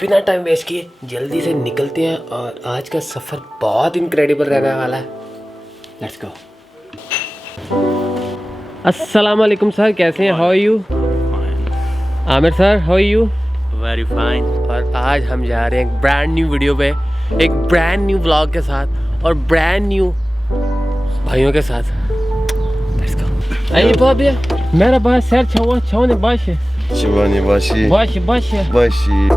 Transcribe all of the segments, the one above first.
बिना time waste किए जल्दी से निकलते हैं और आज का सफ़र बहुत इनक्रेडिबल रहने वाला है। Let's go. अस्सलाम वालेकुम सर, कैसे हैं? How are you? Aamir sir, how are you? Very fine. और आज हम जा रहे हैं एक ब्रांड न्यू वीडियो पे, एक ब्रांड न्यू व्लॉग के साथ और ब्रांड न्यू भाइयों के साथ। Let's go. आई बाबी, merhaba, serçava, çavani başı. Çivani başı. Başı. Başı.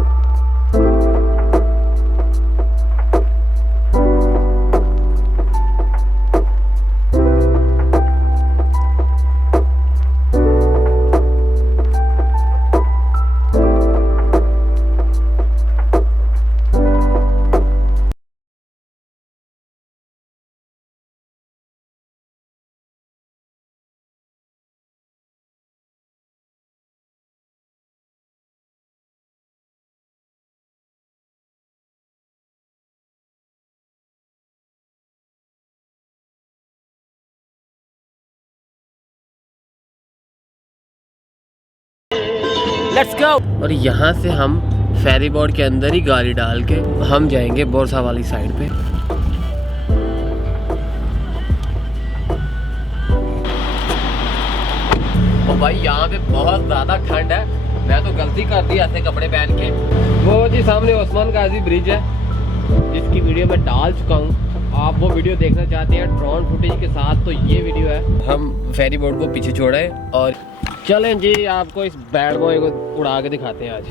Let's go. और यहाँ से हम फेरी बोर्ड के अंदर ही गाड़ी डाल के हम जाएंगे बोरसा वाली साइड पे। तो भाई यहाँ पे बहुत ज़्यादा ठंड है, मैं तो गलती कर दी ऐसे कपड़े पहन के। वो जी सामने ओस्मान गाजी ब्रिज है जिसकी वीडियो मैं डाल चुका हूँ। आप वो वीडियो देखना चाहते हैं ड्रोन फुटेज के साथ तो ये वीडियो है। हम फेरी बोर्ड को पीछे छोड़े और चलें जी आपको इस बैड बॉय को उड़ा के दिखाते हैं आज।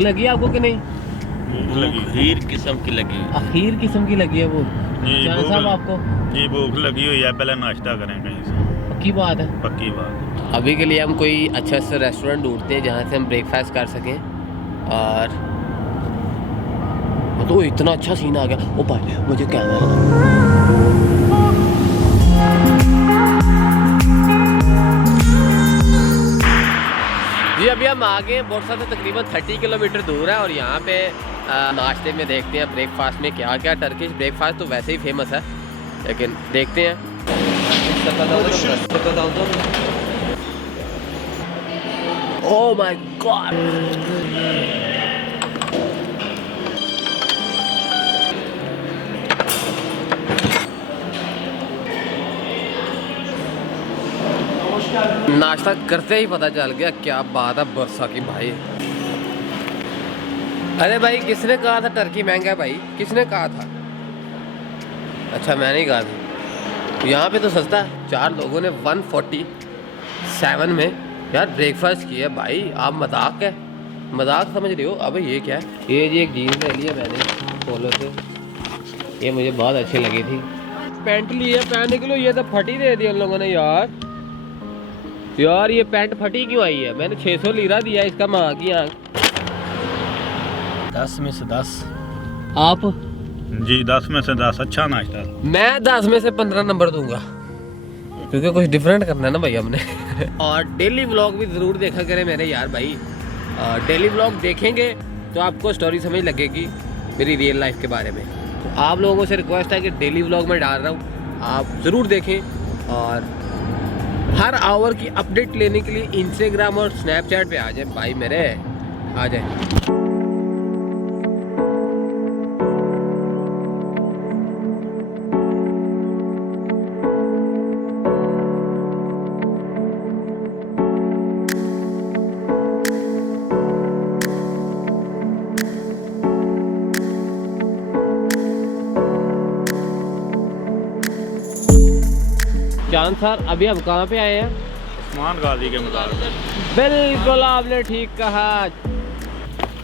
लगी आपको कि नहीं? अखीर किस्म की लगी। अखीर किस्म की लगी है वो साहब आपको? जी भूख लगी हुई है, पहले नाश्ता करें कहीं से। पक्की बात है? पक्की बात। अभी के लिए हम कोई अच्छा सा रेस्टोरेंट ढूंढते हैं जहाँ से हम ब्रेकफास्ट कर सकें। और तो इतना अच्छा सीन आ गया। ओ भाई मुझे कैमरा जी अभी हम आ गए बोरसा से तकरीबन 30 किलोमीटर दूर है और यहाँ पे नाश्ते में देखते हैं ब्रेकफास्ट में क्या क्या। टर्किश ब्रेकफास्ट तो वैसे ही फेमस है लेकिन देखते हैं। ओह माय गॉड, नाश्ता करते ही पता चल गया क्या बात है बोरसा की भाई। अरे भाई किसने कहा था टर्की महंगा है भाई? किसने कहा था? अच्छा मैंने ही कहा था। यहाँ पे तो सस्ता है। 4 लोगों ने 147 में यार ब्रेकफास्ट किया भाई। आप मजाक है, मजाक समझ रहे हो? अब ये क्या है? ये जी एक जीन्स ले लिया मैंने पोलो से, ये मुझे बहुत अच्छी लगी थी। पैंट ली है पहनने के लिए, ये तो फटी दे दी उन लोगों ने यार। यार ये पैंट फटी क्यों आई है? मैंने 600 लीरा दिया इसका, माँ की आँख। 10 में से 10। आप? जी 10 में से 10। अच्छा नाश्ता। मैं 10 में से 15 नंबर दूंगा क्योंकि कुछ डिफरेंट करना है ना भाई हमने। और डेली व्लॉग भी ज़रूर देखा करें मेरे यार भाई। डेली व्लॉग देखेंगे तो आपको स्टोरी समझ लगेगी मेरी रियल लाइफ के बारे में। तो आप लोगों से रिक्वेस्ट है कि डेली व्लॉग मैं डाल रहा हूँ, आप ज़रूर देखें। और हर आवर की अपडेट लेने के लिए इंस्टाग्राम और स्नैपचैट पे आ जाए भाई मेरे, आ जाए। चांद सर अभी हम कहाँ पे आए हैं? ओस्मान गाजी के मुताबिक। बिल्कुल आपने ठीक कहा।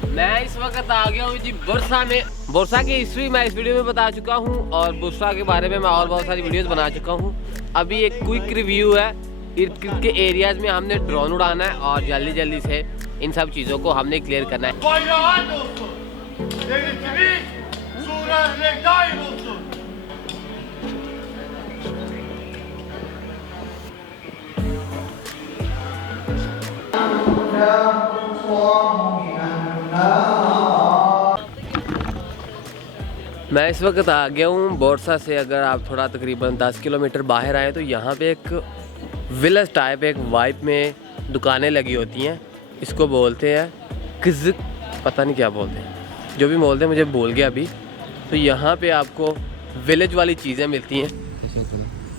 मैं इस वक्त आ गया हूँ जी बोरसा में। बोरसा की हिस्ट्री मैं इस वीडियो में बता चुका हूँ और बोरसा के बारे में मैं और बहुत सारी वीडियोस बना चुका हूँ। अभी एक क्विक रिव्यू है। इर्द के एरियाज में हमने ड्रोन उड़ाना है और जल्दी जल्दी से इन सब चीज़ों को हमने क्लियर करना है। मैं इस वक्त आ गया हूँ बोरसा से। अगर आप थोड़ा तकरीबन 10 किलोमीटर बाहर आए तो यहाँ पे एक विलेज टाइप एक वाइब में दुकानें लगी होती हैं। इसको बोलते हैं किज़, पता नहीं क्या बोलते हैं, जो भी बोलते हैं मुझे भूल गया अभी। तो यहाँ पे आपको विलेज वाली चीज़ें मिलती हैं।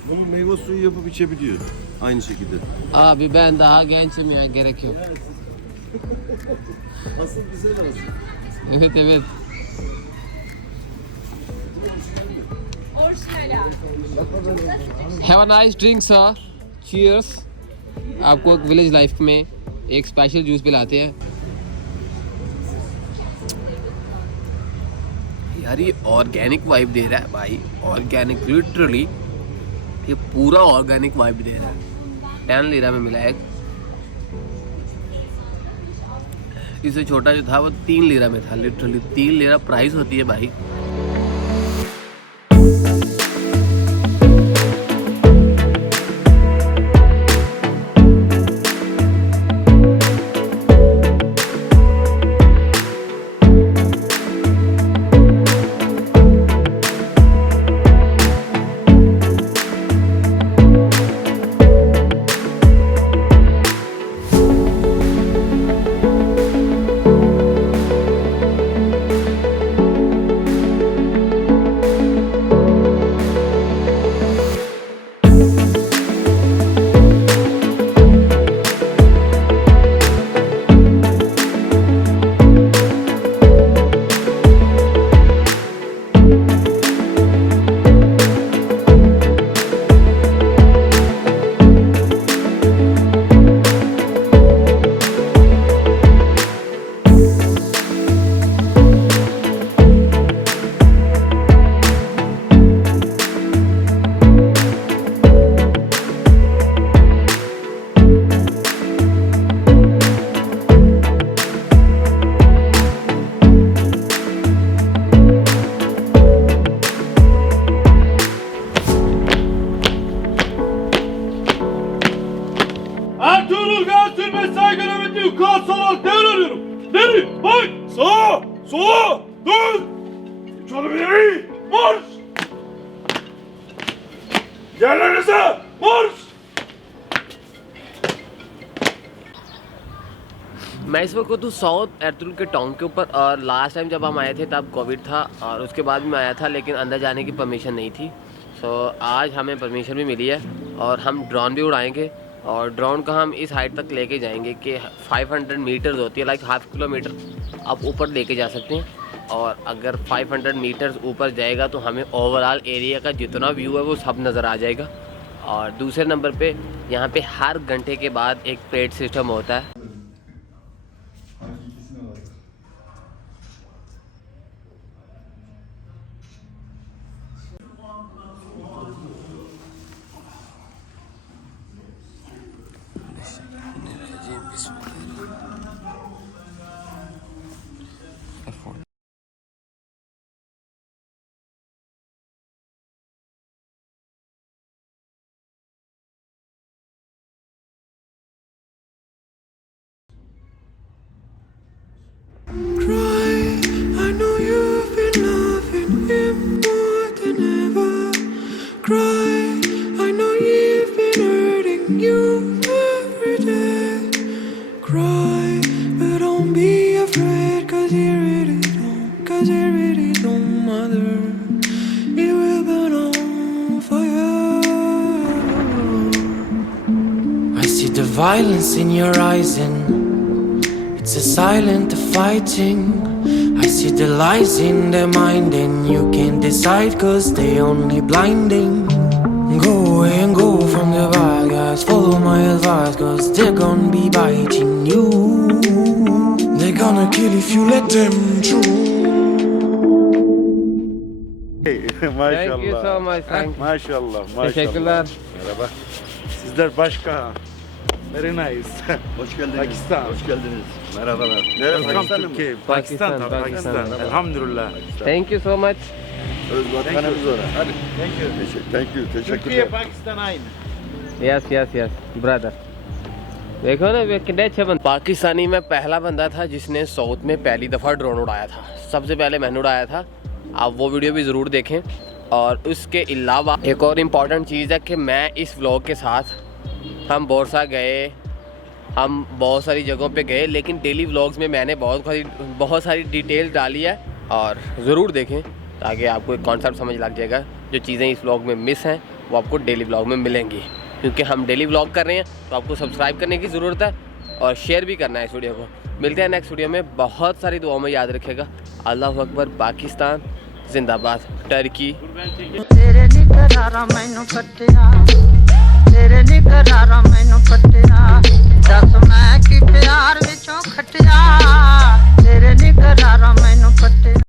Bunun meyve suyu yapıp içebiliyor. Aynı şekilde. Abi ben daha gençim ya, gerek yok. Asıl güzel aslında. Evet evet. Have a nice drink sir. Cheers. आपको एक विलेज लाइफ में एक स्पेशल जूस पिलाते हैं। यार ये ऑर्गेनिक वाइब दे रहा है भाई, ऑर्गेनिक लिटरली ये पूरा ऑर्गेनिक वाइब दे रहा है। 10 लीरा में मिला एक, इससे छोटा जो था वो 3 लीरा में था। लिटरली 3 लीरा प्राइस होती है भाई। Ertuğrul gelsin mesai gelemedi yukarı olarak devrediyorum. Nereye? Bak! Sağa! Sola! Dön! Uçalım ileri! Marş! Yerlerinize! Marş! मैं इस वक्त हूँ साउथ एर्तुल के टाउन के ऊपर। और लास्ट टाइम जब हम आए थे तब कोविड था और उसके बाद भी मैं आया था, लेकिन अंदर जाने की परमिशन नहीं थी। सो आज हमें परमिशन भी मिली है और हम ड्रोन भी उड़ाएंगे। और ड्रोन का हम इस हाइट तक लेके जाएंगे कि 500 मीटर्स होती है, लाइक ½ किलोमीटर आप ऊपर लेके जा सकते हैं। और अगर 500 मीटर्स ऊपर जाएगा तो हमें ओवरऑल एरिया का जितना व्यू है वो सब नज़र आ जाएगा। और दूसरे नंबर पे यहाँ पे हर घंटे के बाद एक पेड सिस्टम होता है। I know you've been loving him more than ever. Cry, I know you've been hurting you every day. Cry, but don't be afraid, 'cause he really don't mother. He will burn on fire. I see the violence in your eyes and it's a silent fighting. I see the lies in their mind and you can't decide 'cause they only blinding. Go away and go from the bad guys, follow my advice 'cause they're gonna be biting you. They're gonna kill if you let them through. Thank you so much. Thank you. Maşallah, maşallah. Teşekkürler. Merhaba. Sizler başka. Very nice. Hoş geldiniz. Pakistan. Hoş geldiniz. Merhabalar. Nereye Welcome Pakistan'da mı? Turkey. Pakistan, Pakistan. tabii, Pakistan. Pakistan. Elhamdülillah. Thank you so much. Öz vatanımız orada. Hadi. Thank you. Thank you. Türkiye, Teşekkürler. Pakistan aynı. Yes yes yes brother. देखो ना वे कितने अच्छे बंद। पाकिस्तानी में पहला बंदा था जिसने साउथ में पहली दफ़ा ड्रोन उड़ाया था। सबसे पहले मैंने उड़ाया था। आप वो वीडियो भी ज़रूर देखें। और उसके अलावा एक और इम्पॉर्टेंट चीज़ है कि मैं इस व्लॉग के साथ हम बोरसा गए, हम बहुत सारी जगहों पे गए, लेकिन डेली व्लॉग्स में मैंने बहुत सारी डिटेल डाली है। और ज़रूर देखें ताकि आपको एक कॉन्सेप्ट समझ लग जाएगा। जो चीज़ें इस व्लॉग में मिस हैं वो आपको डेली व्लॉग में मिलेंगी, क्योंकि हम डेली व्लॉग कर रहे हैं तो आपको सब्सक्राइब करने की ज़रूरत है और शेयर भी करना है इस वीडियो को। मिलते हैं नेक्स्ट वीडियो में। बहुत सारी दुआओं में याद रखेगा। अल्लाह अकबर, पाकिस्तान जिंदाबाद, टर्की। तेरे निकरारा मैनू कट्टिया, तेरे निकरारा